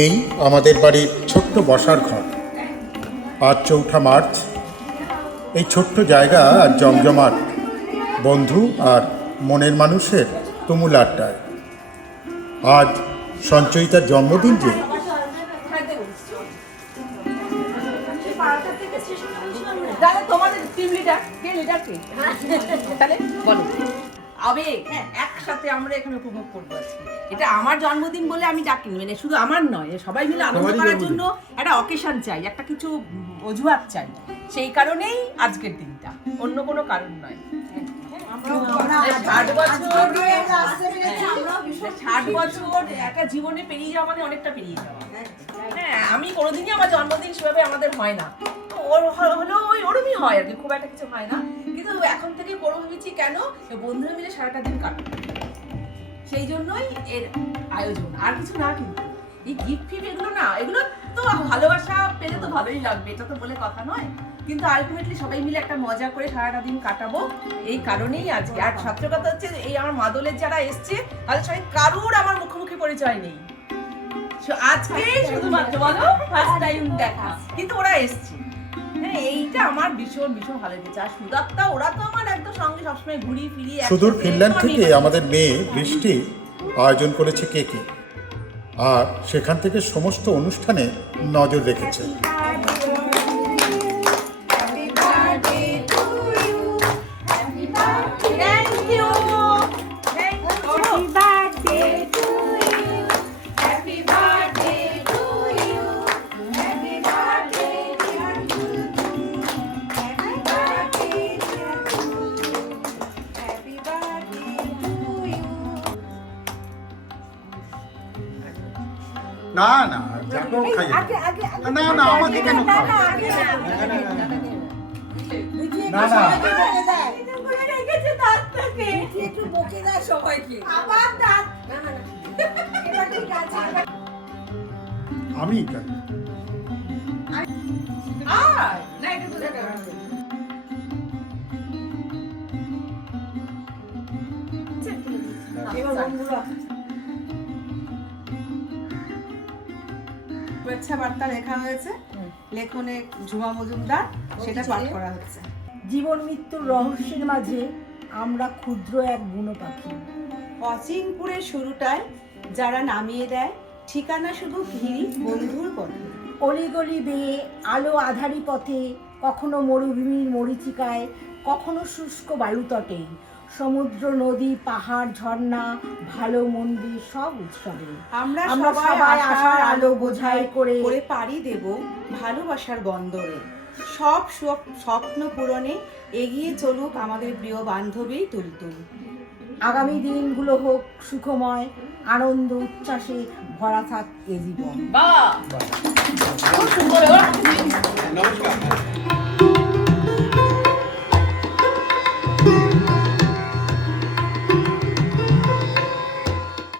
এই আমাদের বাড়ির ছোট্ট বসার ঘর। আজ 4 মার্চ। এই ছোট্ট জায়গা আর জমজমাট বন্ধু আর মনের মানুষের তুমুল আড্ডায়। আজ সঞ্চয়িতার জন্মদিন যে। একসাথে আমরা এখানে উপভোগ করবো আজকে। এটা আমার জন্মদিন বলে আমি ডাকিনি, মানে শুধু আমার নয়, সবাই মিলে আনন্দ করার জন্য একটা অকেশন চাই, একটা কিছু অজুহাত চাই, সেই কারণেই আজকের দিনটা, অন্য কোনো কারণ নয়। 60 বছর একটা জীবনে পেরিয়ে যাওয়া মানে অনেকটা পেরিয়ে যাওয়া। হ্যাঁ, আমি কোনোদিনই আমার জন্মদিন সেভাবে আমাদের হয় না, হলো ওই ওরমই হয় আর কি, খুব একটা কিছু হয় না। কিন্তু এখন থেকে করবো ভেবেছি, কেন বন্ধুরা মিলে সারাটা দিন কাটবে, সেই জন্যই এর আয়োজন, আর কিছু না। কিন্তু এই গিফট ফিফট এগুলো না, এগুলো তো ভালোবাসা পেলে তো ভালোই লাগবে, এটা তো বলে কথা নয়, কিন্তু আলটিমেটলি সবাই মিলে একটা মজা করে সারাটা দিন কাটাবো, এই কারণেই আজকে। আর সবচেয়ে কথা হচ্ছে, এই আমার মাদলের যারা এসছে তাদের সবাই কারুর আমার মুখোমুখি পরিচয় নেই, আজকে শুধুমাত্র বলো ফার্স্ট টাইম দেখা, কিন্তু ওরা এসছে। হ্যাঁ, এইটা আমার ভীষণ ভীষণ ভালো লেগেছে। আর সুদাপ্তা, ওরা তো আমার একদম সঙ্গে সবসময় ঘুরি ফিরি। সুদূর ফিনল্যান্ড থেকে আমাদের মেয়ে বৃষ্টি আয়োজন করেছে কেকে, আর সেখান থেকে সমস্ত অনুষ্ঠানে নজর রেখেছে। না না, না না, আমাকে কেন না না, আমি কেন? শুভেচ্ছা বার্তা লেখা হয়েছে, লেখনে ঝুমা মজুমদার, সেটা পাঠ করা হচ্ছে। জীবন মৃত্যুর রহস্যের মাঝে আমরা ক্ষুদ্র এক বুনো পাখি, অচিনপুরের শুরুটায় যারা নামিয়ে দেয়, ঠিকানা শুধু ভিড়ি বন্ধুর পথে। অলিগলি বেয়ে আলো আধারি পথে, কখনো মরুভূমির মরীচিকায়, কখনো শুষ্ক বালুতটে, সমুদ্র নদী পাহাড় ঝর্ণা ভালো মন্দির সব উৎসবে আমরা সবাই আশার আলো বোঝাই করে পাড়ি দেব ভালোবাসার বন্দরে। সব স্বপ্ন পূরণে এগিয়ে চলুক আমাদের প্রিয় বান্ধবী তুলতুল। আগামী দিনগুলো হোক সুখময়, আনন্দ উচ্ছ্বাসে ভরা থাক এ জীবন। বাহ, খুব সুন্দর। নমস্কার।